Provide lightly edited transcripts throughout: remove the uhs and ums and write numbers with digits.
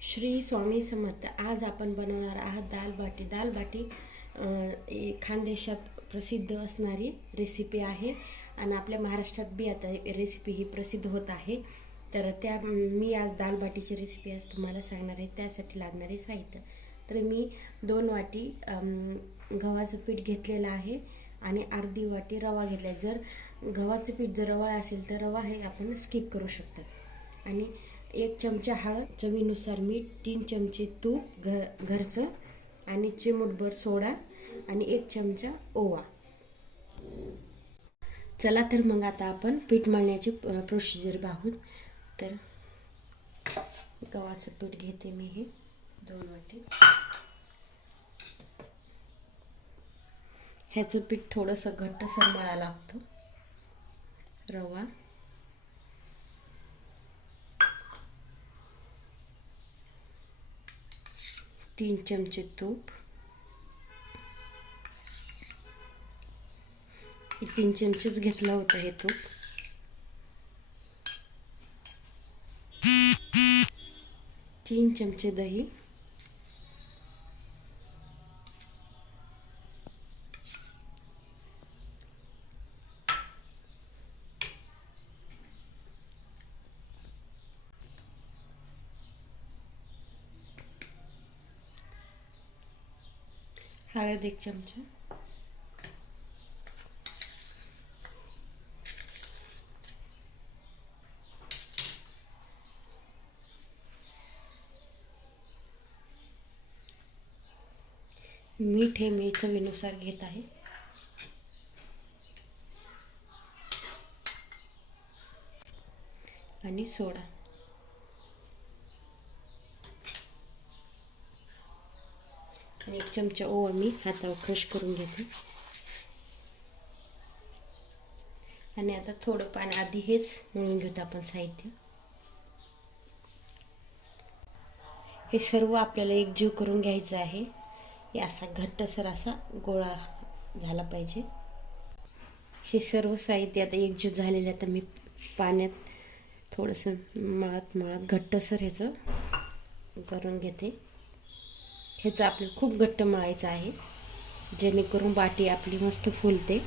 श्री स्वामी समर्थ. आज आपण बनवणार आहात दाल बाटी. दाल बाटी खानदेशात प्रसिद्ध असणारी रेसिपी आहे आणि आपल्या महाराष्ट्रात बी आता रेसिपी ही प्रसिद्ध होत आहे. तर मी आज दाल बाटीची रेसिपी आज तुम्हाला सांगणार आहे. त्यासाठी लागणारे साहित्य, तर मी 2 वाटी गव्हाचं पीठ घेतलेलं आहे आणि अर्धी वाटी रवा घेतला. जर गव्हाचं पीठ जर रवा असेल तर रवा हे आपण स्किप करू शकता. आणि 1 चमचा हळद, चवीनुसार मीठ, 3 चमचे तूप घरचं आणि चिमूटभर सोडा आणि 1 चमचा ओवा. चला तर मग आता आपण पीठ मळण्याची प्रोसिजर पाहू. तर गव्हाचं पीठ घेते मी हे 2 वाटी. ह्याचं पीठ थोडंसं घट्टसर मळावं लागतं. रवा, 3 चमचे तूप, 3 चमचेच घेतलं होतं हे तूप, 3 चमचे दही, हळद 1 चमचा, मीठ हे मी चवीनुसार घेत आहे, आणि सोडा. आणि 1 चमचा ओवा मी हातावर क्रश करून घेते. आणि आता थोडं पाणी, आधी हेच मळून घेऊत आपण साहित्य. हे सर्व आपल्याला एकजीव करून घ्यायचं आहे. हे असा घट्टसर असा गोळा झाला पाहिजे. हे सर्व साहित्य आता एकजीव झालेलं आहे. तर मी पाण्यात थोडंसं मळत घट्टसर ह्याचं करून घेते. ह्याचं आपल्याला खूप घट्ट मळायचं आहे, जेणेकरून बाटी आपली मस्त फुलते.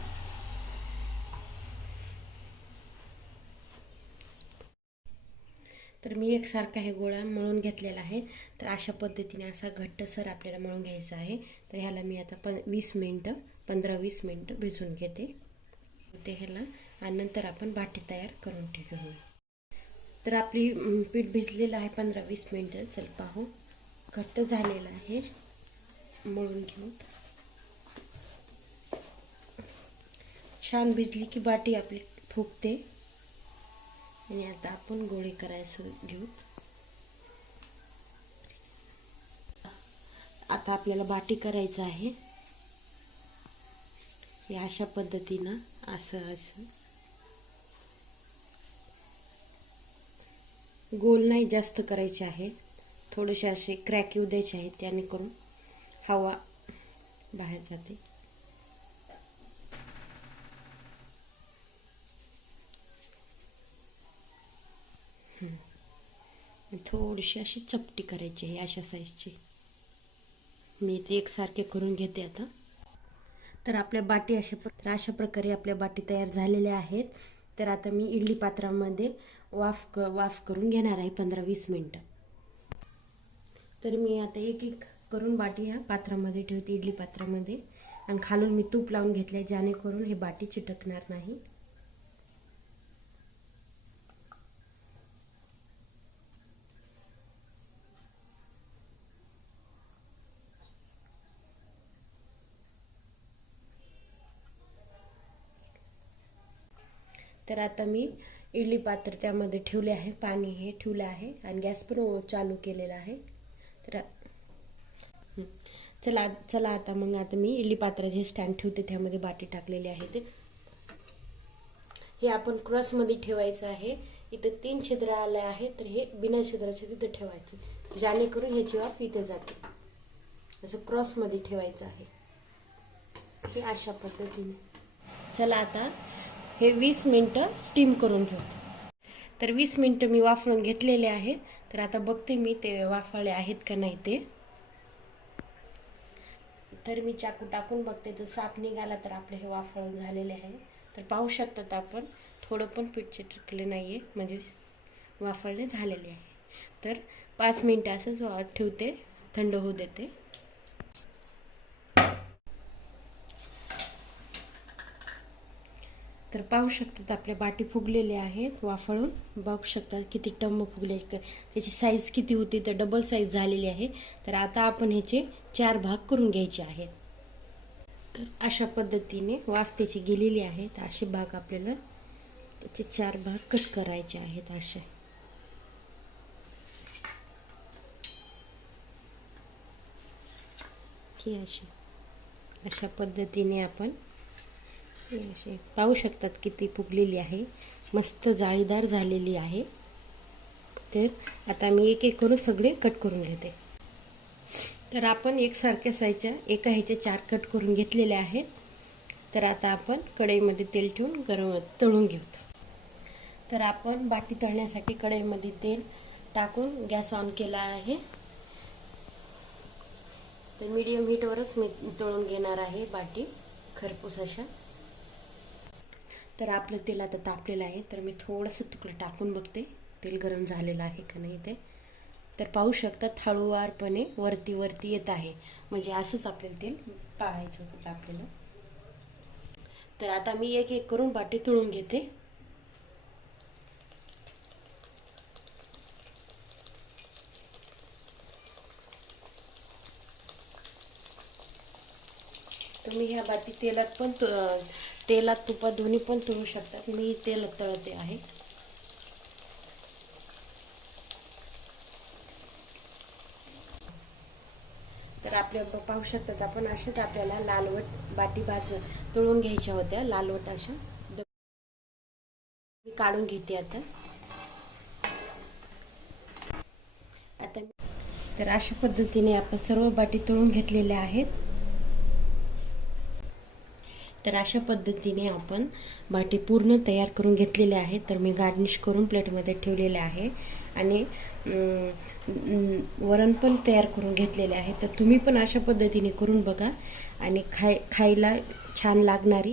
तर मी एकसारखा हे गोळा मळून घेतलेला आहे. तर अशा पद्धतीने असा घट्टसर आपल्याला मळून घ्यायचा आहे. तर ह्याला मी आता 15-20 मिनटं भिजवून घेते ह्याला, आणि नंतर आपण बाटी तयार करून ठेवू. तर आपली पीठ भिजलेलं आहे 15-20 मिनटं. चल पाहू, घट्ट झालेलं आहे. मळून घेऊ. छान भिजली की बाटी आपली फुगते. आणि आता आपण गोळे करायचं घेऊ. आता आपल्याला बाटी करायचं आहे. हे अशा पद्धतीनं असं गोल नाही जास्त करायचे आहे. थोडेसे असे क्रॅक येऊ द्यायचे आहेत, त्याने करून हवा बाहेर जाते. थोडीशी अशी चपटी करायची आहे अशा साईजची. मी ते एकसारखे करून घेते आता. तर आपल्या बाटी अशा प्रकारे आपल्या बाटी तयार झालेल्या आहेत. तर आता मी इडली पात्रामध्ये वाफ करून घेणार आहे 15-20 मिनटं. तर मी आता एक करून बाटी ह्या पात्रामध्ये ठेवते, इडली पात्रामध्ये. आणि खालून मी तूप लावून घेतले, जेणेकरून हे बाटी चिटकणार नाही. तर आता मी इडली पात्र त्यामध्ये ठेवले आहे, पाणी हे ठेवलं आहे आणि गॅस पण चालू केलेला आहे. तर चला आता मग आता मी इडली पात्रात हे स्टँड ठेवते, त्यामध्ये बाटी टाकलेली आहे. ते हे आपण क्रॉसमध्ये ठेवायचं आहे. इथं 3 छिद्र आले आहे, तर हे बिना छिद्राचे तिथं ठेवायचे, जेणेकरून ह्याची वाफ इथे जाते. असं क्रॉसमध्ये ठेवायचं आहे हे अशा पद्धतीने. चला आता हे 20 मिनिटं स्टीम करून घेऊ. तर 20 मिनिटं मी वाफळून घेतलेले आहे. तर आता बघते मी ते वाफळले आहेत का नाही ते. तर मी चाकू टाकून बघते, जर साप निघाला तर आपले हे वाफळून झालेले आहे. तर पाहू शकतात आपण, थोडं पण पीठ चिटकले नाही आहे, म्हणजे वाफळले झालेले आहे. तर 5 मिनिटं असंच ठेवते, थंड होऊ देते. तर पाहू शकतात आपले बाटी फुगलेले आहेत वाफळून. बघू शकतात किती टम्म फुगले, त्याची साईज किती होती तर डबल साईज झालेली आहे. तर आता आपण ह्याचे 4 भाग करून घ्यायचे आहेत. तर अशा पद्धतीने वाफ त्याची गेलेली आहे. तर असे भाग आपल्याला त्याचे 4 भाग कट करायचे आहेत. अशा पद्धतीने आपण असे पाहू शकतात किती फुगलेली आहे, मस्त जाळीदार झालेली आहे. तर आता मी एक एक करून सगळे कट करून घेते. तर आपण एकसारख्या साईजच्या एका ह्याचे 4 कट करून घेतलेले आहेत. तर आता आपण कढईमध्ये तेल ठेवून गरम तळून घेऊ. तर आपण बाटी तळण्यासाठी कढईमध्ये तेल टाकून गॅस ऑन केला आहे. तर मीडियम हीटवरच मी तळून घेणार आहे बाटी खरपूस अशा. तर आपलं तेल आता तापलेलं आहे. तर मी थोडंसं तुकडं टाकून बघते तेल गरम झालेलं आहे का नाही ते. तर पाहू शकतात हळूवारपणे वरती येत आहे, म्हणजे असंच आपल्याला तेल पाहायचं होतं आपल्याला. तर आता मी एक एक करून बाटी तळून घेते. तुम्ही ह्या बाटी तेलात तुपात दोन्ही पण तळू शकतात. मी तेलात तळते आहे. तर आपल्या पाहू शकतात आपण अशाच आपल्याला लालवट बाटी तळून घ्यायच्या होत्या, लालवट अशा. मी काढून घेते आता. तर अशा पद्धतीने आपण सर्व बाटी तळून घेतलेल्या आहेत. तर अशा पद्धतीने आपण बाटी पूर्ण तयार करून घेतलेल्या आहेत. तर मी गार्निश करून प्लेटमध्ये ठेवलेले आहे आणि वरण पण तयार करून घेतलेले आहे. तर तुम्ही पण अशा पद्धतीने करून बघा आणि खायला छान लागणारी